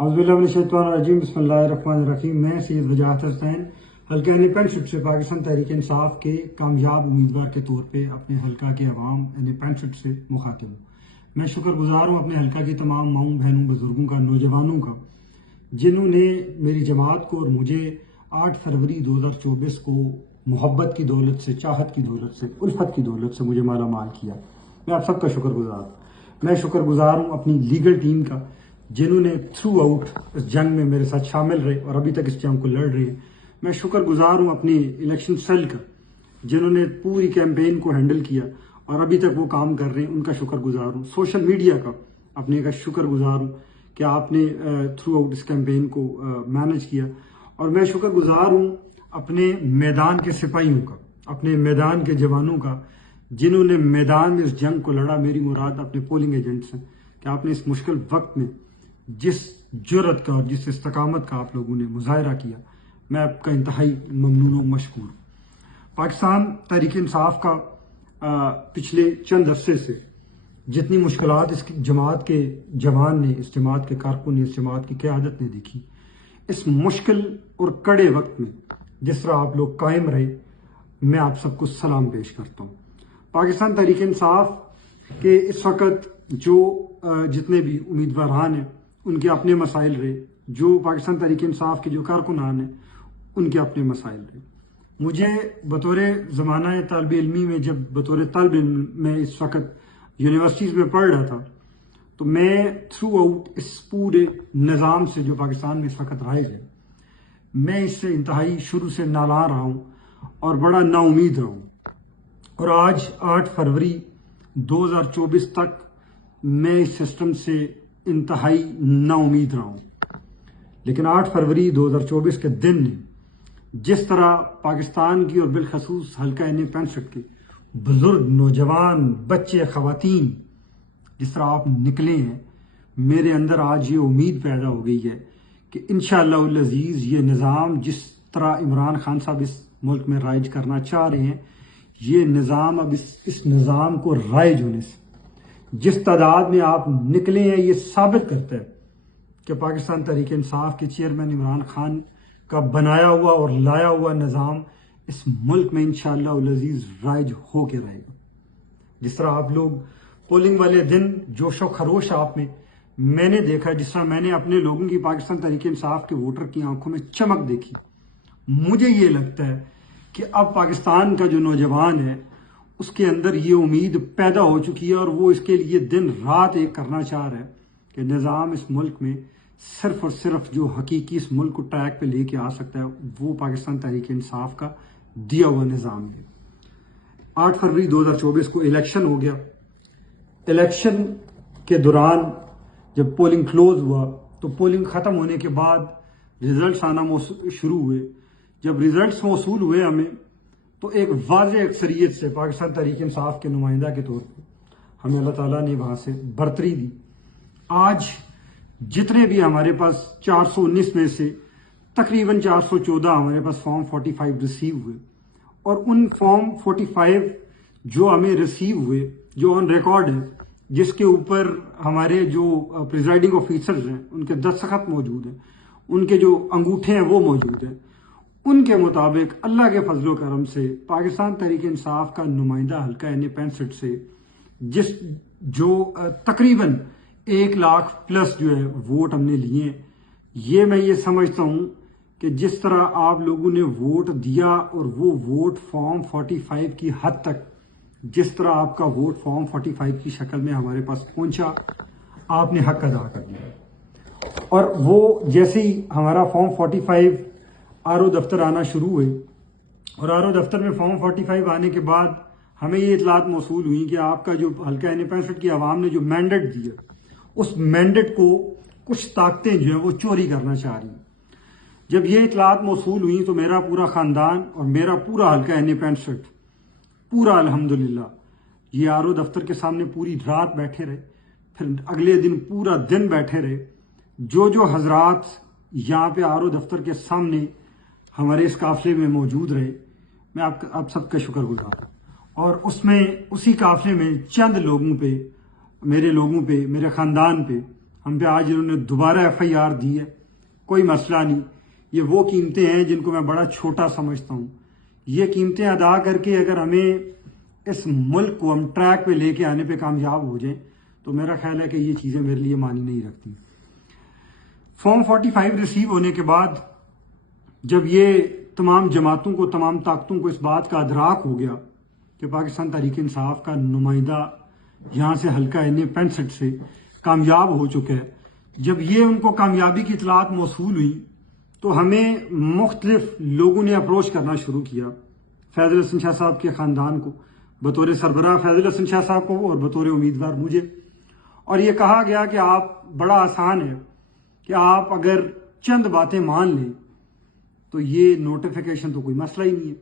औज़ुबिल्लाहिमिनश्शैतानिर्रजीम बिस्मिल्लाहिर्रहमानिर्रहीम। मैं सैयद वजाहत हुसैन हल्का इंडिपेंडेंट से पाकिस्तान तहरीक इंसाफ के कामयाब उम्मीदवार के तौर पे अपने हल्का के अवाम इंडिपेंडेंट से मुखातिब हूँ। मैं शुक्रगुजार हूँ अपने हल्का की तमाम माऊँ बहनों, बुजुर्गों का, नौजवानों का, जिन्होंने मेरी जमात को और मुझे 8 फरवरी 2024 को मोहब्बत की दौलत से, चाहत की दौलत से, उल्फत की दौलत से मुझे माला माल किया। मैं आप सबका शुक्रगुजार हूँ। मैं शुक्रगुजार हूँ अपनी लीगल टीम का, जिन्होंने थ्रू आउट इस जंग में मेरे साथ शामिल रहे और अभी तक इस जंग को लड़ रहे हैं। मैं शुक्रगुजार हूँ अपनी इलेक्शन सेल का, जिन्होंने पूरी कैंपेन को हैंडल किया और अभी तक वो काम कर रहे हैं, उनका शुक्रगुजार हूँ। सोशल मीडिया का अपने का शुक्रगुजार हूँ कि आपने थ्रू आउट इस कैंपेन को मैनेज किया। और मैं शुक्रगुजार हूँ अपने मैदान के सिपाहियों का, अपने मैदान के जवानों का, जिन्होंने मैदान में इस जंग को लड़ा। मेरी मुराद अपने पोलिंग एजेंट्स हैं कि आपने इस मुश्किल वक्त में जिस जुर्रत का और जिस इस्तकामत का आप लोगों ने मुजाहरा किया, मैं आपका इंतहाई ममनून और मशकूर। पाकिस्तान तहरीक इंसाफ का पिछले चंद अरसे से जितनी मुश्किलात इस जमात के जवान ने, इस जमात के कारकुन ने, इस जमात की क़यादत ने देखी, इस मुश्किल और कड़े वक्त में जिस तरह आप लोग कायम रहे, मैं आप सबको सलाम पेश करता हूँ। पाकिस्तान तहरीक इंसाफ के इस वक्त जो जितने भी उम्मीदवारान हैं, उनके अपने मसाइल रहे। जो पाकिस्तान तहरीक इंसाफ के जो कारकुनान हैं, उनके अपने मसाइल रहे। मुझे बतौर ज़माना तालिब इल्मी में, जब बतौर तालिब इल्म में इस वक्त यूनिवर्सिटीज़ में पढ़ रहा था, तो मैं थ्रू आउट इस पूरे निज़ाम से जो पाकिस्तान में इस वक्त राइज है, मैं इससे इंतहाई शुरू से नाला रहा हूँ और बड़ा नाउमीद रहा हूँ। और आज 8 फरवरी 2024 तक मैं इस सिस्टम से इंतहाई नाउमीद रहा हूँ। लेकिन 8 फरवरी 2024 के दिन ने जिस तरह पाकिस्तान की और बिलखसूस हल्का इंडिपेंडेंट के बुजुर्ग, नौजवान, बच्चे, खवातीन, जिस तरह आप निकले हैं, मेरे अंदर आज ये उम्मीद पैदा हो गई है कि इंशाअल्लाह अज़ीज़ ये निज़ाम जिस तरह इमरान खान साहब इस मुल्क में राइज करना चाह रहे हैं, ये निज़ाम अब इस निज़ाम को राइज होने से जिस तादाद में आप निकले हैं, ये साबित करता है कि पाकिस्तान तहरीक इंसाफ के चेयरमैन इमरान खान का बनाया हुआ और लाया हुआ निज़ाम इस मुल्क में इंशाअल्लाह अज़ीज़ राइज हो के रहेगा। जिस तरह आप लोग पोलिंग वाले दिन जोशो खरोश आप में मैंने देखा, जिस तरह मैंने अपने लोगों की, पाकिस्तान तहरीक इंसाफ के वोटर की आंखों में चमक देखी, मुझे ये लगता है कि अब पाकिस्तान का जो नौजवान है, उसके अंदर ये उम्मीद पैदा हो चुकी है और वो इसके लिए दिन रात एक करना चाह रहा है कि निज़ाम इस मुल्क में सिर्फ और सिर्फ जो हकीकी इस मुल्क को ट्रैक पे लेके आ सकता है, वो पाकिस्तान तहरीक इंसाफ का दिया हुआ निज़ाम है। 8 फरवरी 2024 को इलेक्शन हो गया। इलेक्शन के दौरान जब पोलिंग क्लोज हुआ, तो पोलिंग ख़त्म होने के बाद रिजल्ट्स आना शुरू हुए। जब रिजल्ट्स मौसूल हुए हमें, तो एक वाज़ेह अक्सरियत से पाकिस्तान तहरीक इंसाफ के नुमाइंदा के तौर पर हमें अल्लाह ताला ने वहाँ से बरतरी दी। आज जितने भी हमारे पास 419 में से तकरीबन 414 हमारे पास फॉर्म 45 रिसीव हुए, और उन फॉर्म 45 जो हमें रिसीव हुए, जो ऑन रिकॉर्ड है, जिसके ऊपर हमारे जो प्रिजाइडिंग ऑफिसर्स हैं उनके दस्तखत मौजूद हैं, उनके जो अंगूठे हैं वो मौजूद हैं, उनके मुताबिक अल्लाह के फजलो करम से पाकिस्तान तहरीक इंसाफ का नुमाइंदा हल्का इंडिपेंडेंट से जो तकरीबन 1 लाख प्लस जो है वोट हमने लिए, ये मैं ये समझता हूँ कि जिस तरह आप लोगों ने वोट दिया और वो वोट फॉर्म 45 की हद तक, जिस तरह आपका वोट फॉर्म 45 की शक्ल में हमारे पास पहुंचा, आपने हक अदा कर दिया। और वो जैसे ही हमारा फॉर्म 45 आरओ दफ्तर आना शुरू हुए, और आरओ दफ्तर में फॉर्म 45 आने के बाद हमें ये इतलात मौसूल हुई कि आपका जो हल्का इंडिपेंडेंट की आवाम ने जो मैंडेट दिया, उस मैंडेट को कुछ ताकतें जो है वो चोरी करना चाह रही हैं। जब ये इतलात मौसूल हुई, तो मेरा पूरा ख़ानदान और मेरा पूरा हल्का इंडिपेंडेंट पूरा अल्हम्दुलिल्लाह ये आरओ दफ्तर के सामने पूरी रात बैठे रहे, फिर अगले दिन पूरा दिन बैठे रहे। जो हजरात यहाँ पे आरओ दफ्तर के सामने हमारे इस काफिले में मौजूद रहे, मैं आप सबका शुक्रगुजार हूँ। और उसी काफिले में चंद लोगों पे, मेरे ख़ानदान पे ہم پہ آج انہوں نے دوبارہ FIR دی ہے، کوئی مسئلہ نہیں. یہ وہ قیمتیں ہیں جن کو میں بڑا چھوٹا سمجھتا ہوں. یہ قیمتیں ادا کر کے اگر ہمیں اس ملک کو ہم ٹریک پہ لے کے آنے پہ کامیاب ہو جائیں تو میرا خیال ہے کہ یہ چیزیں میرے لیے معنی نہیں رکھتی. فارم 45 ریسیو ہونے کے بعد جب یہ تمام جماعتوں کو، تمام طاقتوں کو اس بات کا ادراک ہو گیا کہ پاکستان تحریک انصاف کا نمائندہ یہاں سے حلقہ N65 سے کامیاب ہو چکا ہے، جب یہ ان کو کامیابی کی اطلاعات موصول ہوئی تو ہمیں مختلف لوگوں نے اپروچ کرنا شروع کیا. فیض الحسن شاہ صاحب کے خاندان کو بطور سربراہ، فیض الحسن شاہ صاحب کو اور بطور امیدوار مجھے، اور یہ کہا گیا کہ آپ بڑا آسان ہے کہ آپ اگر چند باتیں مان لیں تو یہ نوٹیفیکیشن تو کوئی مسئلہ ہی نہیں ہے.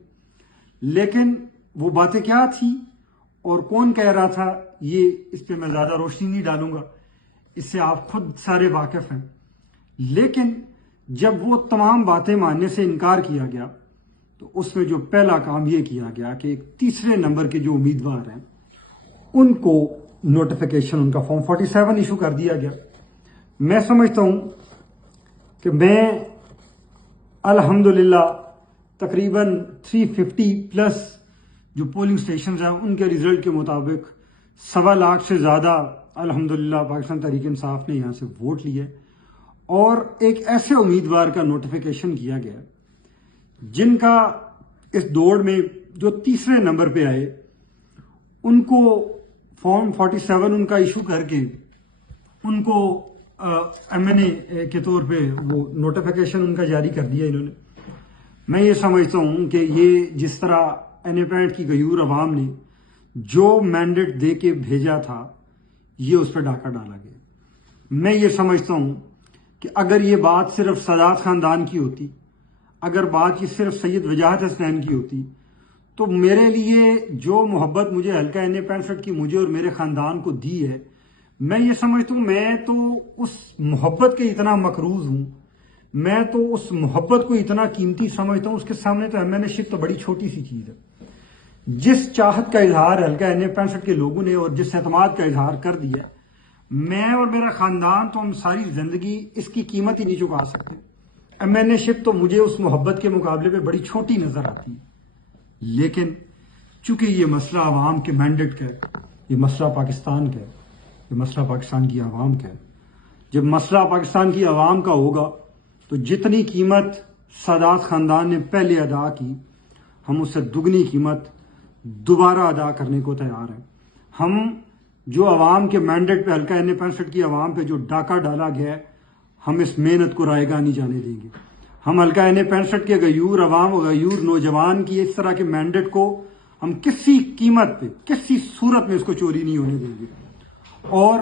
لیکن وہ باتیں کیا تھیں اور کون کہہ رہا تھا، یہ اس پہ میں زیادہ روشنی نہیں ڈالوں گا، اس سے آپ خود سارے واقف ہیں. لیکن جب وہ تمام باتیں ماننے سے انکار کیا گیا تو اس میں جو پہلا کام یہ کیا گیا کہ ایک تیسرے نمبر کے جو امیدوار ہیں ان کو نوٹیفیکیشن، ان کا فارم 47 ایشو کر دیا گیا. میں سمجھتا ہوں کہ میں الحمدللہ تقریباً 350 پلس جو پولنگ سٹیشنز ہیں ان کے ریزلٹ کے مطابق 1.25 لاکھ سے زیادہ الحمدللہ پاکستان تحریک انصاف نے یہاں سے ووٹ لیے، اور ایک ایسے امیدوار کا نوٹیفیکیشن کیا گیا جن کا اس دوڑ میں جو تیسرے نمبر پہ آئے ان کو فارم 47 ان کا ایشو کر کے ان کو MNA کے طور پہ وہ نوٹیفیکیشن ان کا جاری کر دیا انہوں نے. میں یہ سمجھتا ہوں کہ یہ جس طرح N65 کی غیور عوام نے جو مینڈیٹ دے کے بھیجا تھا یہ اس پہ ڈاکہ ڈالا گیا. میں یہ سمجھتا ہوں کہ اگر یہ بات صرف سادات خاندان کی ہوتی، اگر بات یہ صرف سید وجاہت حسنین کی ہوتی تو میرے لیے جو محبت مجھے حلقہ N65 کی مجھے اور میرے خاندان کو دی ہے، میں یہ سمجھتا ہوں میں تو اس محبت کے اتنا مقروض ہوں، میں تو اس محبت کو اتنا قیمتی سمجھتا ہوں، اس کے سامنے تو MNA شپ تو بڑی چھوٹی سی چیز ہے. جس چاہت کا اظہار حلقہ N65 کے لوگوں نے اور جس اعتماد کا اظہار کر دیا، میں اور میرا خاندان تو ہم ساری زندگی اس کی قیمت ہی نہیں چکا سکتے. MNA شپ تو مجھے اس محبت کے مقابلے پہ بڑی چھوٹی نظر آتی ہے. لیکن چونکہ یہ مسئلہ عوام کے مینڈیٹ کا ہے، یہ مسئلہ پاکستان کا ہے، یہ مسئلہ پاکستان کی عوام کا ہے. جب مسئلہ پاکستان کی عوام کا ہوگا تو جتنی قیمت سادات خاندان نے پہلے ادا کی ہم اس سے دگنی قیمت دوبارہ ادا کرنے کو تیار ہیں. ہم جو عوام کے مینڈیٹ پہ حلقہ N65 کی عوام پہ جو ڈاکہ ڈالا گیا ہے ہم اس محنت کو رائے گاہ نہیں جانے دیں گے. ہم حلقہ N65 کے غیور عوام اور غیور نوجوان کی اس طرح کے مینڈیٹ کو ہم کسی قیمت پہ کسی صورت میں اس کو چوری نہیں ہونے دیں گے. اور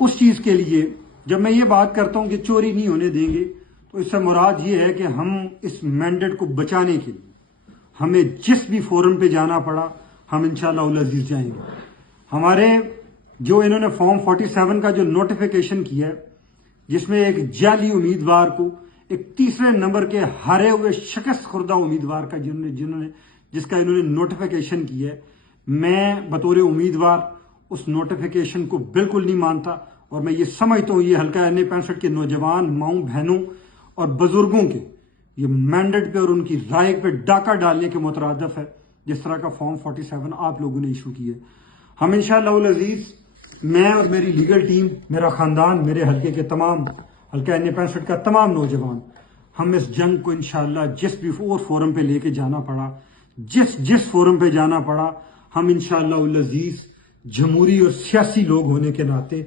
اس چیز کے لیے جب میں یہ بات کرتا ہوں کہ چوری نہیں ہونے دیں گے تو اس سے مراد یہ ہے کہ ہم اس مینڈیٹ کو بچانے کے لیے ہمیں جس بھی فورم پہ جانا پڑا ہم انشاءاللہ العزیز جائیں گے. ہمارے جو انہوں نے فارم 47 کا جو نوٹیفیکیشن کیا ہے جس میں ایک جعلی امیدوار کو ایک تیسرے نمبر کے ہارے ہوئے شکست خوردہ امیدوار کا جس کا انہوں نے نوٹیفیکیشن کیا ہے، میں بطور امیدوار اس نوٹیفیکیشن کو بالکل نہیں مانتا. اور میں یہ سمجھتا ہوں یہ حلقہ N65 کے نوجوان ماؤں بہنوں اور بزرگوں کے یہ مینڈیٹ پہ اور ان کی رائے پہ ڈاکہ ڈالنے کے مترادف ہے جس طرح کا فارم 47 آپ لوگوں نے ایشو کیا. ہم انشاءاللہ العزیز، میں اور میری لیگل ٹیم، میرا خاندان، میرے حلقے کے تمام حلقہ N65 کا تمام نوجوان، ہم اس جنگ کو انشاءاللہ جس بھی اور فورم پہ لے کے جانا پڑا، جس فورم پہ جانا پڑا، ہم انشاءاللہ العزیز جمہوری اور سیاسی لوگ ہونے کے ناطے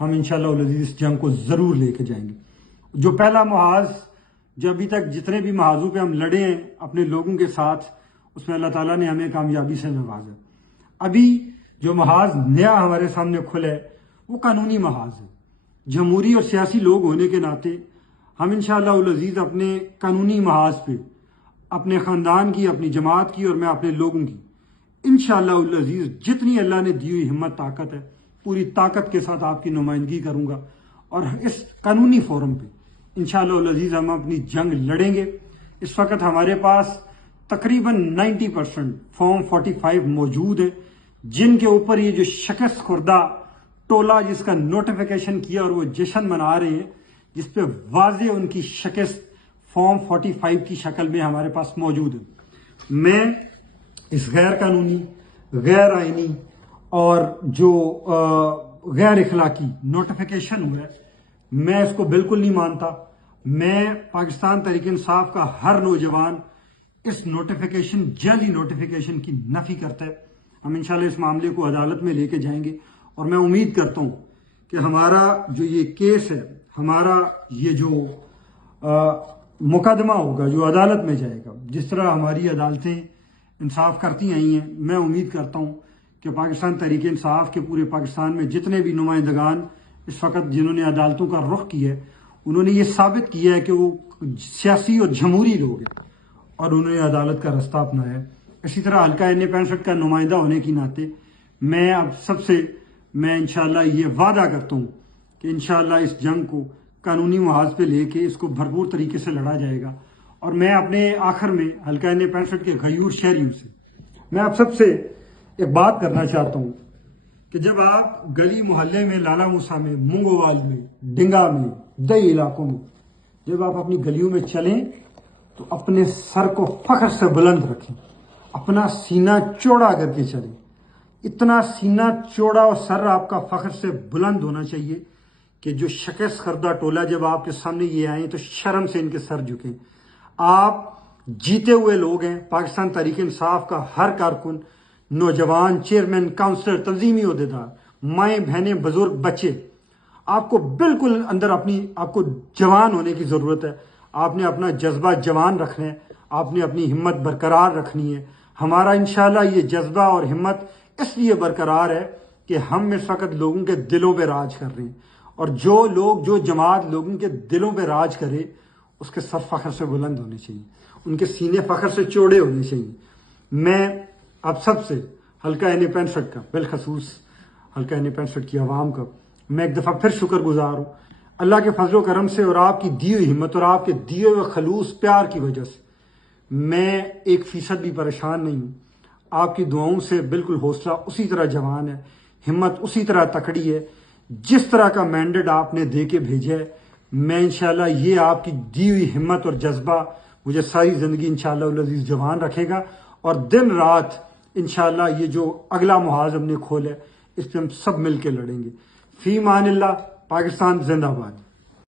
ہم انشاءاللہ العزیز اس جنگ کو ضرور لے کے جائیں گے. جو پہلا محاذ، جو ابھی تک جتنے بھی محاذوں پہ ہم لڑے ہیں اپنے لوگوں کے ساتھ، اس میں اللہ تعالیٰ نے ہمیں کامیابی سے نوازا. ابھی جو محاذ نیا ہمارے سامنے کھلا ہے وہ قانونی محاذ ہے. جمہوری اور سیاسی لوگ ہونے کے ناطے ہم انشاءاللہ العزیز اپنے قانونی محاذ پہ اپنے خاندان کی، اپنی جماعت کی اور میں اپنے لوگوں کی انشاءاللہ العزیز جتنی اللہ نے دی ہوئی ہمت طاقت ہے پوری طاقت کے ساتھ آپ کی نمائندگی کروں گا. اور اس قانونی فورم پہ انشاءاللہ العزیز ہم اپنی جنگ لڑیں گے. اس وقت ہمارے پاس تقریباً 90% فارم 45 موجود ہے جن کے اوپر یہ جو شکست خوردہ टोला जिसका नोटिफिकेशन किया और वो जश्न मना रहे हैं, जिस पे वाज़ेह उनकी शिकस्त फॉर्म 45 की शक्ल में हमारे पास मौजूद है। मैं इस गैर कानूनी, गैर आइनी और जो गैर इखलाकी नोटिफिकेशन हुआ है, मैं इसको बिल्कुल नहीं मानता। मैं पाकिस्तान तहरीक इंसाफ का हर नौजवान इस नोटिफिकेशन, जाली नोटिफिकेशन की नफी करता है। हम इंशाल्लाह इस मामले को अदालत में लेके जाएंगे और मैं उम्मीद करता हूं कि हमारा जो ये केस है, हमारा ये जो मुकदमा होगा जो अदालत में जाएगा, जिस तरह हमारी अदालतें इंसाफ करती आई हैं, मैं उम्मीद करता हूं कि पाकिस्तान तहरीक इंसाफ के पूरे पाकिस्तान में जितने भी नुमाइंदगान इस वक्त जिन्होंने अदालतों का रुख किया है, उन्होंने ये साबित किया है कि वो सियासी और जमहूरी लोग हैं और उन्होंने अदालत का रास्ता अपनाया है। इसी तरह हल्का NA-65 का नुमाइंदा होने की नाते मैं अब सबसे इंशाल्लाह ये वादा करता हूँ कि इंशाल्लाह इस जंग को कानूनी महाज पे लेके इसको भरपूर तरीके से लड़ा जाएगा। और मैं अपने आखिर में हल्का NA-65 के गयूर शहरियों से मैं आप सबसे एक बात करना चाहता हूँ कि जब आप गली मोहल्ले में, लाला मूसा में, मुंगोवाल में, डिंगा में, दई इलाकों में जब आप अपनी गलियों में चलें तो अपने सर को फख्र से बुलंद रखें, अपना सीना चौड़ा करके चलें। इतना सीना चौड़ा और सर आपका फख्र से बुलंद होना चाहिए कि जो शिकस्त करदा टोला जब आपके सामने ये आए तो शर्म से इनके सर झुकें। आप जीते हुए लोग हैं। पाकिस्तान तहरीक इंसाफ का हर कारकुन, नौजवान, चेयरमैन, काउंसलर, तंजीमी ओहदेदार, माएँ बहनें, बुजुर्ग, बच्चे, आपको बिल्कुल अंदर आपको जवान होने की ज़रूरत है। आपने अपना जज्बा जवान रखना है, आपने अपनी हिम्मत बरकरार रखनी है। हमारा इंशाल्लाह ये जज्बा और हिम्मत इसलिए बरकरार है कि हम इस वक्त लोगों के दिलों पे राज कर रहे हैं और जो जमात लोगों के दिलों पे राज करे उसके सर फख्र से बुलंद होने चाहिए, उनके सीने फख्र से चौड़े होने चाहिए। मैं आप सबसे हल्का NA-65 का, बिलखसूस हल्का NA-65 की आवाम का मैं एक दफ़ा फिर शुक्रगुजार हूँ। अल्लाह के फजलो करम से और आपकी दी हुई हिम्मत और आपके दिए हुए खलूस प्यार की वजह से मैं 1% भी परेशान नहीं हूँ। आपकी दुआओं से बिल्कुल हौसला उसी तरह जवान है, हिम्मत उसी तरह तकड़ी है। जिस तरह का मैंडेट आपने दे के भेजा है, मैं इंशाल्लाह ये आपकी दी हुई हिम्मत और जज्बा मुझे सारी ज़िंदगी इंशाल्लाह अज़ीज़ जवान रखेगा और दिन रात इंशाल्लाह ये जो अगला मुहाज हमने खोला है इस पर हम सब मिल के लड़ेंगे। फी मानिल्लाह। पाकिस्तान जिंदाबाद।